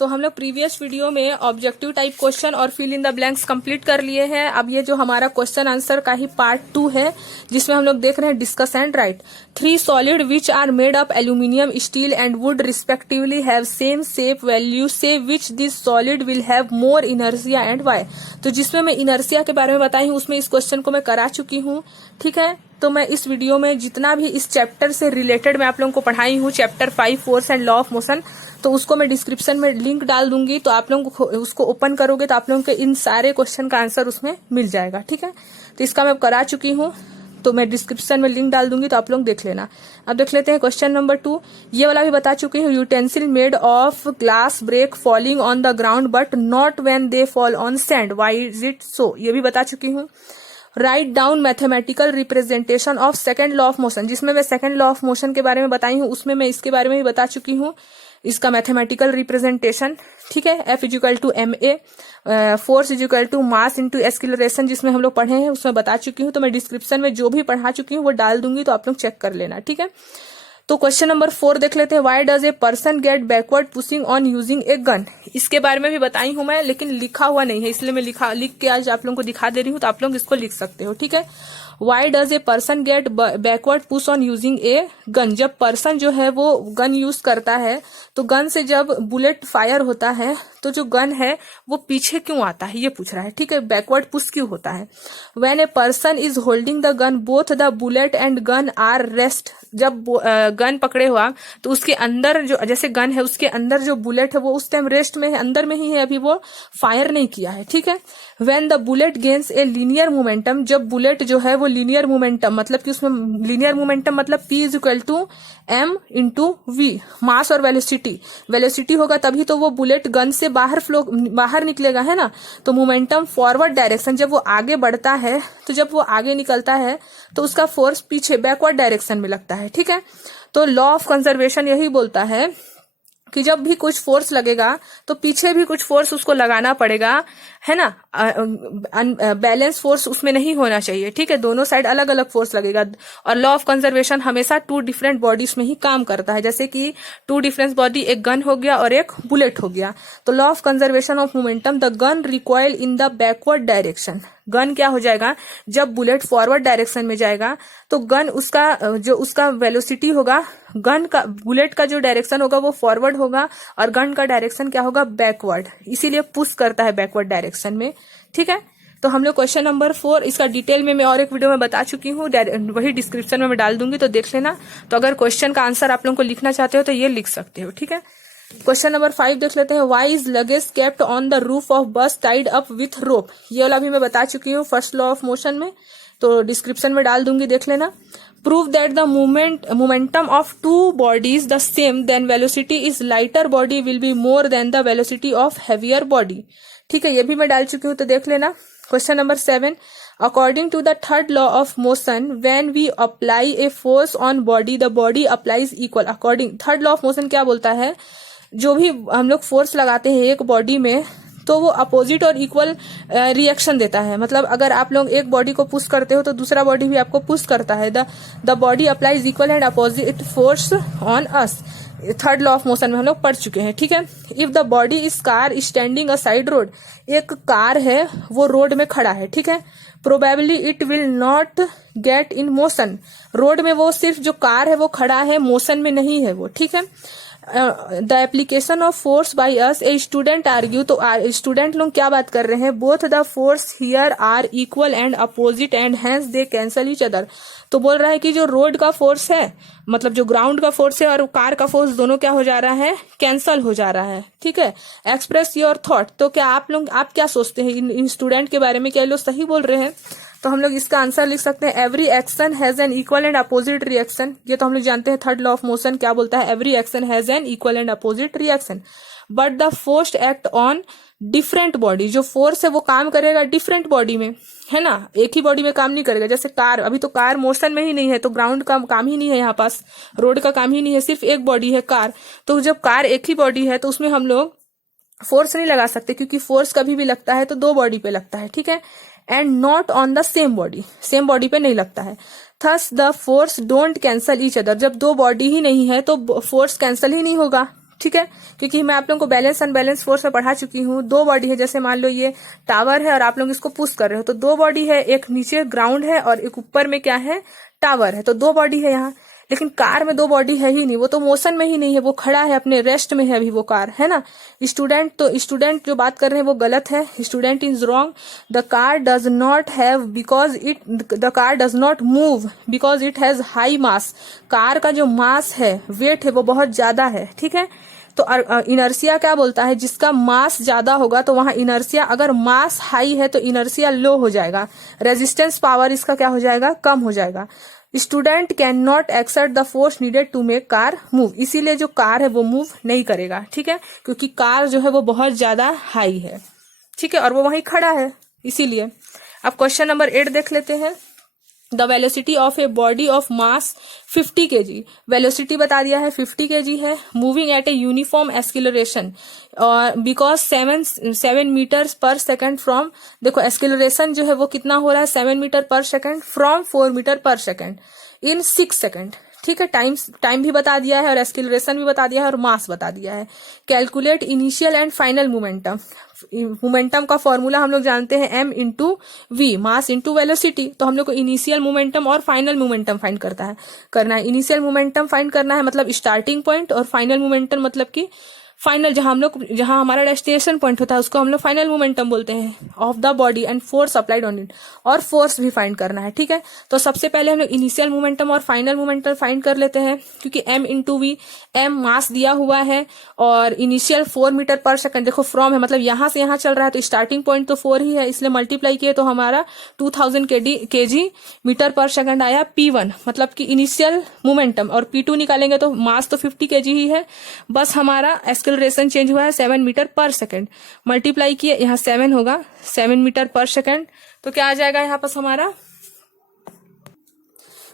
तो हम लोग प्रीवियस वीडियो में ऑब्जेक्टिव टाइप क्वेश्चन और fill in the blanks complete कर लिए हैं। अब ये जो हमारा क्वेश्चन आंसर का ही पार्ट 2 है, जिसमें हम लोग देख रहे हैं discuss and right. 3 solid which are made up aluminium, steel and wood respectively have same shape value, say which this solid will have more inertia and why. तो जिसमें मैं इनर्सिया के बारे में बताई हूँ उसमें इस क्वेश्चन को मैं करा चुकी हूँ। ठीक है, तो मैं इस वीडियो में जितना भी इस चैप्टर से रिलेटेड मैं आप लोगों को पढ़ाई हूँ, chapter 5 force and law of motion, तो उसको मैं डिस्क्रिप्शन में लिंक डाल दूंगी। तो आप लोगों को उसको ओपन करोगे तो आप लोगों के इन सारे क्वेश्चन का आंसर उसमें मिल जाएगा। ठीक है, तो इसका मैं करा चुकी हूँ, तो मैं डिस्क्रिप्शन में लिंक डाल दूंगी, तो आप लोग देख लेना। अब देख लेते हैं क्वेश्चन नंबर 2। ये वाला भी बता चुकी हूँ। Utensil made of glass break falling on the ground but not when they fall on sand, why is it so. ये भी बता चुकी हूँ। Write down mathematical representation of second law of motion, जिसमें मैं सेकंड लॉ ऑफ मोशन के बारे में बताई हूँ, उसमें मैं इसके बारे में भी बता चुकी हूँ, इसका मैथमेटिकल रिप्रेजेंटेशन। ठीक है, F equal to ma, force equal to mass into acceleration, जिसमें हम लोग पढ़े हैं उसमें बता चुकी हूँ। तो मैं डिस्क्रिप्शन में जो भी पढ़ा चुकी हूँ वो डाल दूंगी, तो आप लोग चेक कर लेना। ठीक है, तो क्वेश्चन नंबर 4 देख लेते हैं। Why does a person get backward pushing on using a gun. इसके बारे में भी बताई हूं मैं, लेकिन लिखा हुआ नहीं है, इसलिए मैं लिख के आज आप लोगों को दिखा दे रही हूं, तो आप लोग इसको लिख सकते हो। ठीक है, why does a person get backward push on using a gun. जब पर्सन जो है वो गन यूज करता है, तो गन से जब बुलेट फायर होता है तो जो गन है वो पीछे क्यों आता है, ये पूछ रहा है। ठीक है, बैकवर्ड पुश क्यों होता है। When a person is holding the gun both the bullet and gun are rest. जब गन पकड़े हुआ तो उसके अंदर जो जैसे गन है उसके अंदर जो बुलेट है वो उस टाइम रेस्ट में है, अंदर में ही है, अभी वो फायर नहीं किया है। ठीक है, when the bullet gains a linear momentum. जब बुलेट जो है वो लीनियर मोमेंटम, मतलब कि उसमें लीनियर मोमेंटम मतलब P is equal to M into V, mass और वेलोसिटी होगा तभी तो वो बुलेट गन से बाहर निकलेगा, है ना। तो मोमेंटम फॉरवर्ड डायरेक्शन, जब वो आगे बढ़ता है तो जब वो आगे निकलता है तो उसका फोर्स पीछे बैकवर्ड डायरेक्शन में लगता है। ठीक है, तो लॉ ऑफ कंजर्वेशन यही बोलता है कि जब भी कुछ फोर्स लगेगा तो पीछे भी कुछ फोर्स उसको लगाना पड़ेगा, है ना। बैलेंस फोर्स उसमें नहीं होना चाहिए। ठीक है, दोनों साइड अलग अलग फोर्स लगेगा। और लॉ ऑफ कंजर्वेशन हमेशा 2 डिफरेंट बॉडीज में ही काम करता है, जैसे कि 2 डिफरेंट बॉडी, एक गन हो गया और एक बुलेट हो गया। तो law of conservation of momentum, the gun recoil in the backward direction. Gun क्या हो जाएगा, जब बुलेट फॉरवर्ड डायरेक्शन में जाएगा तो गन उसका वेलोसिटी होगा, गन का बुलेट का जो डायरेक्शन होगा वो फॉरवर्ड होगा और गन का डायरेक्शन क्या होगा, बैकवर्ड, इसीलिए पुश करता है बैकवर्ड डायरेक्शन में। ठीक है, तो हम लोग क्वेश्चन नंबर 4 इसका डिटेल में मैं और एक वीडियो में बता चुकी हूँ, वही डिस्क्रिप्शन में मैं डाल दूंगी, तो देख लेना। तो अगर क्वेश्चन का आंसर आप लोगों को लिखना चाहते हो तो ये लिख सकते हो। ठीक है, क्वेश्चन नंबर 5 देख लेते हैं। Why is luggage kept on the roof of बस टाइड अप विथ रोप। ये वाला भी मैं बता चुकी हूँ फर्स्ट लॉ ऑफ मोशन में, तो डिस्क्रिप्शन में डाल दूंगी, देख लेना। Prove that the momentum of 2 bodies the same, then velocity is lighter body will be more than the velocity of heavier body. ठीक है, ये भी मैं डाल चुकी हूँ, तो देख लेना। Question number 7, according to the third law of motion, when we apply a force on body the body applies equal. According third law of motion क्या बोलता है, जो भी हम लोग फोर्स लगाते हैं एक बॉडी में तो वो अपोजिट और इक्वल रिएक्शन देता है। मतलब अगर आप लोग एक बॉडी को पुश करते हो तो दूसरा बॉडी भी आपको पुश करता है। The body applies equal and opposite force on us, third law of motion में हम लोग पढ़ चुके हैं। ठीक है, if the body is car standing a side road, एक कार है वो रोड में खड़ा है। ठीक है, probably it will not get in motion, road में वो सिर्फ जो कार है वो खड़ा है, मोशन में नहीं है वो। ठीक है, the application of force by us, a student argue, तो स्टूडेंट लोग क्या बात कर रहे हैं, both the force here are equal and opposite and hence they cancel each other. तो बोल रहा है कि जो रोड का फोर्स है, मतलब जो ग्राउंड का फोर्स है और कार का फोर्स, दोनों क्या हो जा रहा है, कैंसल हो जा रहा है। ठीक है, एक्सप्रेस योर थॉट, तो क्या आप क्या सोचते हैं इन स्टूडेंट के बारे में, क्या लोग सही बोल रहे हैं। तो हम लोग इसका आंसर लिख सकते हैं, every action has an equal and opposite reaction. ये तो हम लोग जानते हैं थर्ड लॉ ऑफ मोशन क्या बोलता है, every action has an equal and opposite reaction, but the force act on different body. जो फोर्स है वो काम करेगा डिफरेंट बॉडी में, है ना, एक ही बॉडी में काम नहीं करेगा। जैसे कार, अभी तो कार मोशन में ही नहीं है, तो ग्राउंड का काम ही नहीं है, यहाँ पास रोड का काम ही नहीं है, सिर्फ एक बॉडी है कार। तो जब कार एक ही बॉडी है तो उसमें हम लोग फोर्स नहीं लगा सकते, क्योंकि फोर्स कभी भी लगता है तो 2 बॉडी पे लगता है। ठीक है, and not on the same body पे नहीं लगता है। Thus the force don't cancel each other, जब 2 बॉडी ही नहीं है तो फोर्स कैंसल ही नहीं होगा। ठीक है, क्योंकि मैं आप लोगों को बैलेंस अनबैलेंस फोर्स में पढ़ा चुकी हूँ। दो बॉडी है, जैसे मान लो ये टावर है और आप लोग इसको पुश कर रहे हो, तो दो बॉडी है, एक नीचे ग्राउंड है और एक ऊपर में क्या है, टावर है, तो दो बॉडी है यहाँ। लेकिन कार में दो बॉडी है ही नहीं, वो तो मोशन में ही नहीं है, वो खड़ा है, अपने रेस्ट में है अभी वो कार, है ना। स्टूडेंट जो बात कर रहे हैं वो गलत है, student is wrong. The car does not move because it has high mass. Car का जो मास है, वेट है, वो बहुत ज्यादा है, ठीक है। तो इनर्सिया क्या बोलता है, जिसका मास ज्यादा होगा तो वहां इनर्सिया, अगर मास हाई है तो इनर्सिया लो हो जाएगा, रेजिस्टेंस पावर इसका क्या हो जाएगा, कम हो जाएगा। Student can not exert the force needed to make car move, इसीलिए जो कार है वो मूव नहीं करेगा, ठीक है, क्योंकि कार जो है वो बहुत ज्यादा हाई है, ठीक है, और वो वहीं खड़ा है इसीलिए। अब क्वेश्चन नंबर 8 देख लेते हैं। The velocity of a body of mass 50 kg, velocity बता दिया है 50 kg है, moving at a uniform acceleration और बिकॉज 7 मीटर्स पर सेकेंड फ्रॉम, देखो एक्सिलरेशन जो है वो कितना हो रहा है, 7 मीटर पर सेकेंड फ्रॉम 4 मीटर पर सेकेंड इन 6 सेकेंड, ठीक है। टाइम भी बता दिया है और एक्सिलरेशन भी बता दिया है और मास बता दिया है। Calculate initial and final momentum, momentum का फॉर्मूला हम लोग जानते हैं m into v, mass into velocity. तो हम लोग को इनिशियल मोमेंटम और फाइनल मोमेंटम फाइंड करना है। इनिशियल मोमेंटम फाइंड करना है मतलब स्टार्टिंग पॉइंट, और फाइनल मोमेंटम मतलब कि फाइनल जहां हमारा डेस्टिनेशन पॉइंट होता है उसको हम लोग फाइनल मोमेंटम बोलते हैं of the body and force applied on it, और फोर्स भी फाइंड करना है, ठीक है। तो सबसे पहले हम लोग इनिशियल मोमेंटम और फाइनल मोमेंटम फाइंड कर लेते हैं, क्योंकि m इंटू वी, m मास दिया हुआ है और इनिशियल 4 मीटर पर सेकंड, देखो फ्रॉम है मतलब यहां से यहां चल रहा है तो स्टार्टिंग पॉइंट तो 4 ही है, इसलिए मल्टीप्लाई किए तो हमारा 2000 kg मीटर पर सेकंड आया P1, मतलब कि इनिशियल मोमेंटम, और P2 निकालेंगे तो मास तो 50 kg ही है, बस हमारा एक्सेलरेशन चेंज हुआ है 7 मीटर पर सेकंड, मल्टीप्लाई किए यहाँ 7 होगा, 7 मीटर पर सेकंड, तो क्या आ जाएगा यहाँ पास हमारा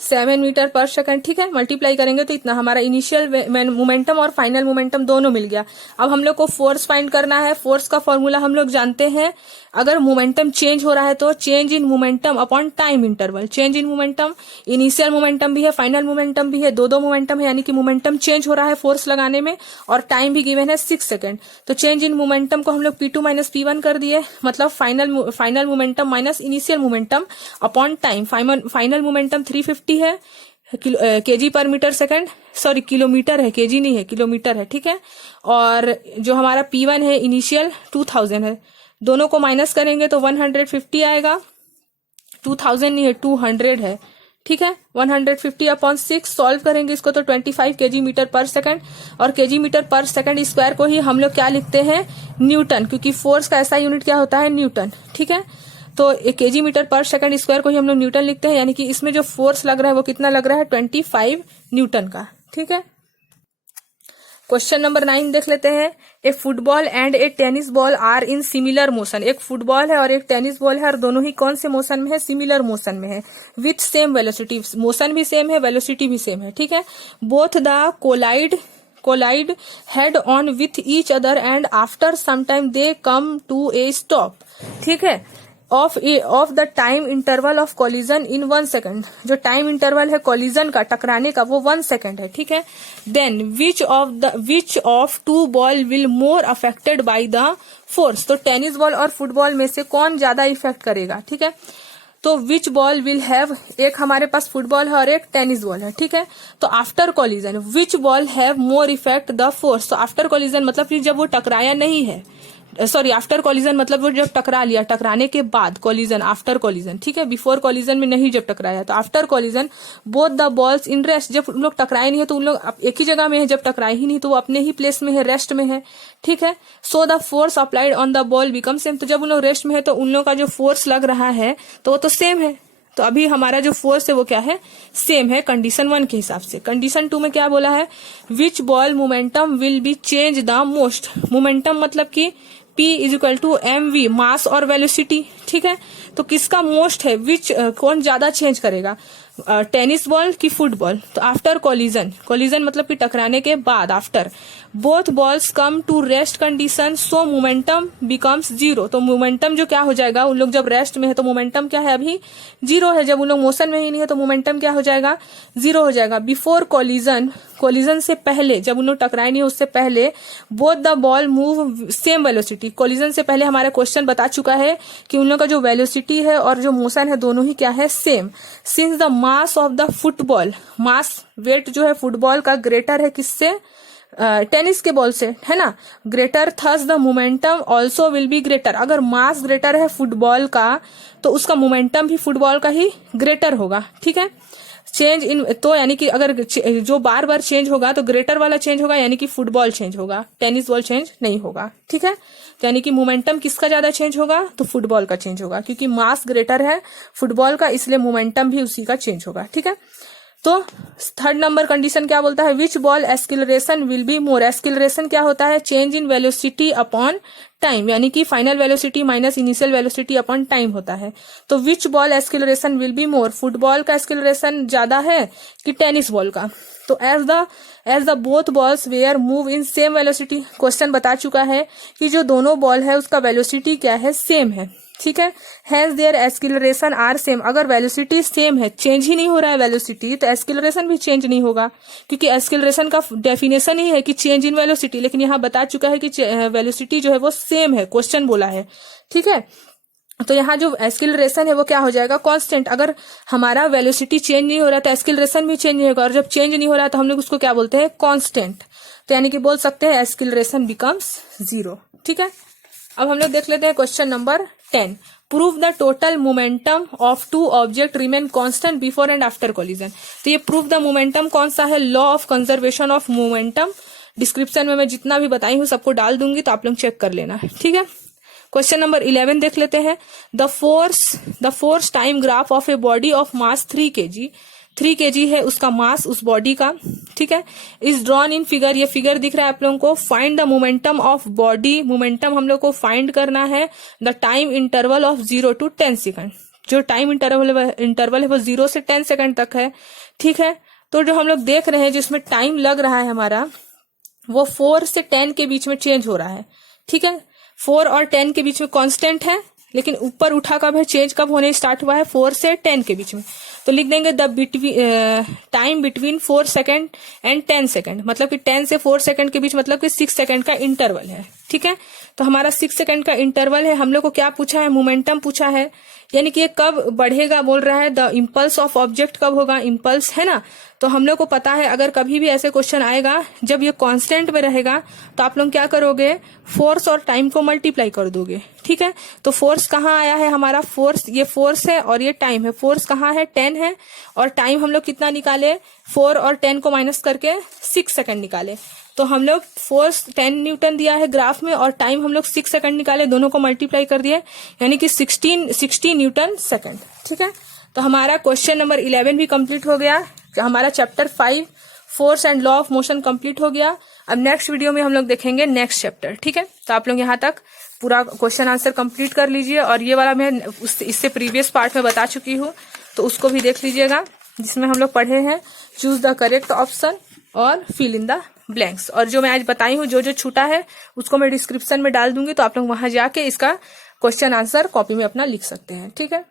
7 मीटर पर सेकंड, ठीक है। मल्टीप्लाई करेंगे तो इतना हमारा इनिशियल मोमेंटम और फाइनल मोमेंटम दोनों मिल गया। अब हम लोग को फोर्स फाइंड करना है। फोर्स का फॉर्मूला हम लोग जानते हैं, अगर मोमेंटम चेंज हो रहा है तो change in momentum upon time interval, change in momentum, initial momentum भी है फाइनल मोमेंटम भी है, दो मोमेंटम है, यानी कि मोमेंटम चेंज हो रहा है फोर्स लगाने में, और टाइम भी गिवन है 6 सेकंड। तो चेंज इन मोमेंटम को हम लोग P2 माइनस P1 कर दिए, मतलब final momentum minus initial momentum upon time. Final momentum 350 है kg पर मीटर सेकंड, सॉरी किलोमीटर है, kg नहीं है, किलोमीटर है, ठीक है। और जो हमारा P1 है इनिशियल 2000 है, दोनों को माइनस करेंगे तो 150 आएगा, 2000 नहीं है 200 है, ठीक है। 150 अपॉन 6 सॉल्व करेंगे इसको तो 25 kg मीटर पर सेकंड, और kg मीटर पर सेकंड स्क्वायर को ही हम लोग क्या लिखते हैं, न्यूटन, क्योंकि फोर्स का ऐसा यूनिट क्या होता है, न्यूटन, ठीक है। तो kg मीटर पर सेकंड स्क्वायर को ही हम लोग न्यूटन लिखते हैं, यानी कि इसमें जो फोर्स लग रहा है वो कितना लग रहा है, 25 न्यूटन का, ठीक है। क्वेश्चन नंबर 9 देख लेते हैं। A football and a tennis ball are in similar motion, एक फुटबॉल है और एक टेनिस बॉल है, और दोनों ही कौन से मोशन में है, सिमिलर मोशन में है, विथ सेम वेलोसिटी, मोशन भी सेम है, वेलोसिटी भी सेम है, ठीक है। Both the collide head on with each other and after some time they come to a stop, ठीक है। Of the time interval of collision in 1 second, जो time interval है कोलिजन का, टकराने का, वो 1 सेकंड है, ठीक है। Then which of two ball will more affected by the force, तो टेनिस बॉल और फुटबॉल में से कौन ज्यादा इफेक्ट करेगा, ठीक है। तो विच बॉल विल हैव, एक हमारे पास फुटबॉल है और एक टेनिस बॉल है, ठीक है। तो after collision which ball have more effect the force, तो आफ्टर कोलिजन मतलब कि जब वो टकराया नहीं है, सॉरी आफ्टर कोलिजन मतलब वो जब टकरा लिया, टकराने के बाद कोलिजन, आफ्टर कोलिजन, ठीक है, बिफोर कोलिजन में नहीं जब टकराया, तो after collision both the balls in rest, जब उन लोग टकराए नहीं है तो उन लोग एक ही जगह में है, जब टकराए ही नहीं तो वो अपने ही प्लेस में है, रेस्ट में है, ठीक है। So the force applied on the ball become same, तो जब उन लोग रेस्ट में है तो उन लोगों का जो फोर्स लग रहा है तो वो तो सेम है, तो अभी हमारा जो फोर्स है वो क्या है, सेम है, कंडीशन 1 के हिसाब से। कंडीशन 2 में क्या बोला है, which ball momentum will be change the most, momentum मतलब कि P is equal to mv, mass और वेलोसिटी, ठीक है। तो किसका मोस्ट है, विच कौन ज्यादा चेंज करेगा, टेनिस बॉल की फुटबॉल, तो आफ्टर कोलिजन, कोलिजन मतलब कि टकराने के बाद, after both balls come to rest condition so momentum becomes zero. तो मोमेंटम जो क्या हो जाएगा, उन लोग जब रेस्ट में है तो मोमेंटम क्या है, अभी जीरो है। जब उन लोग मोशन में ही नहीं है तो मोमेंटम क्या हो जाएगा, जीरो हो जाएगा। बिफोर कोलिजन, कोलिजन से पहले, जब उन लोग टकराए नहीं उससे पहले, both the ball move same velocity. Collision से पहले हमारा क्वेश्चन बता चुका है कि उन लोग का जो वेलोसिटी है और जो मोशन है दोनों ही क्या है, same. Since the mass of the football, mass weight जो है फुटबॉल का ग्रेटर है किससे, टेनिस के बॉल से, है ना, greater, thus the momentum also will be greater. अगर मास ग्रेटर है फुटबॉल का तो उसका मोमेंटम भी फुटबॉल का ही ग्रेटर होगा, ठीक है। चेंज इन, तो यानी कि अगर जो बार बार चेंज होगा तो ग्रेटर वाला चेंज होगा, यानी कि फुटबॉल चेंज होगा, टेनिस बॉल चेंज नहीं होगा, ठीक है। तो यानी कि मोमेंटम किसका ज्यादा चेंज होगा, तो फुटबॉल का चेंज होगा, क्योंकि मास ग्रेटर है फुटबॉल का, इसलिए मोमेंटम भी उसी का चेंज होगा, ठीक है। तो थर्ड नंबर कंडीशन क्या बोलता है, which ball acceleration will be more. Acceleration क्या होता है, change in velocity upon time, यानी कि final velocity minus initial velocity upon time होता है। तो which ball acceleration will be more, football का एक्सिलरेशन ज्यादा है कि टेनिस बॉल का। तो as the both balls were move in same velocity, question बता चुका है कि जो दोनों बॉल है उसका वेलोसिटी क्या है, सेम है, ठीक है। Has their acceleration are same, अगर वेलोसिटी सेम है, चेंज ही नहीं हो रहा है वेलोसिटी, तो एक्सिलरेशन भी चेंज नहीं होगा, क्योंकि एक्सिलरेशन का डेफिनेशन ही है कि चेंज इन वेलोसिटी, लेकिन यहाँ बता चुका है कि वेलोसिटी जो है वो सेम है, क्वेश्चन बोला है, ठीक है। तो यहाँ जो एक्सिलरेशन है वो क्या हो जाएगा, कांस्टेंट। अगर हमारा वेलोसिटी चेंज नहीं हो रहा तो एक्सिलरेशन भी चेंज नहीं होगा, और जब चेंज नहीं हो रहा तो हम लोग उसको क्या बोलते हैं, कांस्टेंट। तो यानी कि बोल सकते हैं एक्सिलरेशन बिकम्स जीरो, ठीक है। अब हम लोग देख लेते हैं question number 10। Prove the total momentum of two object remain constant before and after collision. तो ये प्रूव द मोमेंटम कौन सा है, law of conservation of momentum. Description में मैं जितना भी बताई हूँ सबको डाल दूंगी, तो आप लोग चेक कर लेना, ठीक है। क्वेश्चन नंबर 11 देख लेते हैं। The force time graph of a body of mass 3 kg, 3 kg है उसका मास उस बॉडी का, ठीक है। इज ड्रॉन इन फिगर, ये फिगर दिख रहा है आप लोगों को। Find the momentum of body, momentum हम लोग को फाइंड करना है। The time interval of 0 to 10 second, जो टाइम इंटरवल है वो 0 से 10 सेकंड तक है, ठीक है। तो जो हम लोग देख रहे हैं जिसमें टाइम लग रहा है हमारा, वो 4 से 10 के बीच में चेंज हो रहा है, ठीक है। 4 और 10 के बीच में कांस्टेंट है, लेकिन ऊपर उठा कब है, चेंज कब होने स्टार्ट हुआ है, 4 से 10 के बीच में। तो लिख देंगे the time between 4 second and 10 second, मतलब कि 10 से 4 सेकंड के बीच, मतलब कि 6 सेकंड का इंटरवल है, ठीक है। तो हमारा 6 सेकंड का इंटरवल है। हम लोग को क्या पूछा है, मोमेंटम पूछा है, यानी कि ये कब बढ़ेगा बोल रहा है। द इम्पल्स ऑफ ऑब्जेक्ट कब होगा, इम्पल्स है ना। तो हम लोग को पता है अगर कभी भी ऐसे क्वेश्चन आएगा जब ये कांस्टेंट में रहेगा तो आप लोग क्या करोगे, फोर्स और टाइम को मल्टीप्लाई कर दोगे, ठीक है। तो फोर्स कहाँ आया है हमारा, फोर्स, ये फोर्स है और ये टाइम है। फोर्स कहाँ है, 10 है, और टाइम हम लोग कितना निकाले, 4 और 10 को माइनस करके 6 सेकंड निकाले। तो हम लोग फोर्स 10 न्यूटन दिया है ग्राफ में, और टाइम हम लोग 6 सेकंड निकाले, दोनों को मल्टीप्लाई कर दिए, यानी कि 16 न्यूटन सेकंड, ठीक है। तो हमारा क्वेश्चन नंबर 11 भी कंप्लीट हो गया। हमारा chapter 5 force and law of motion complete हो गया। अब नेक्स्ट वीडियो में हम लोग देखेंगे नेक्स्ट चैप्टर, ठीक है। तो आप लोग यहाँ तक पूरा क्वेश्चन आंसर कंप्लीट कर लीजिए, और ये वाला मैं इससे प्रीवियस पार्ट में बता चुकी हूँ, तो उसको भी देख लीजिएगा, जिसमें हम लोग पढ़े हैं चूज द करेक्ट ऑप्शन और फिल इन द ब्लैंक्स। और जो मैं आज बताई हूँ, जो जो छूटा है उसको मैं डिस्क्रिप्शन में डाल दूंगी, तो आप लोग वहां जाके इसका क्वेश्चन आंसर कॉपी में अपना लिख सकते हैं, ठीक है।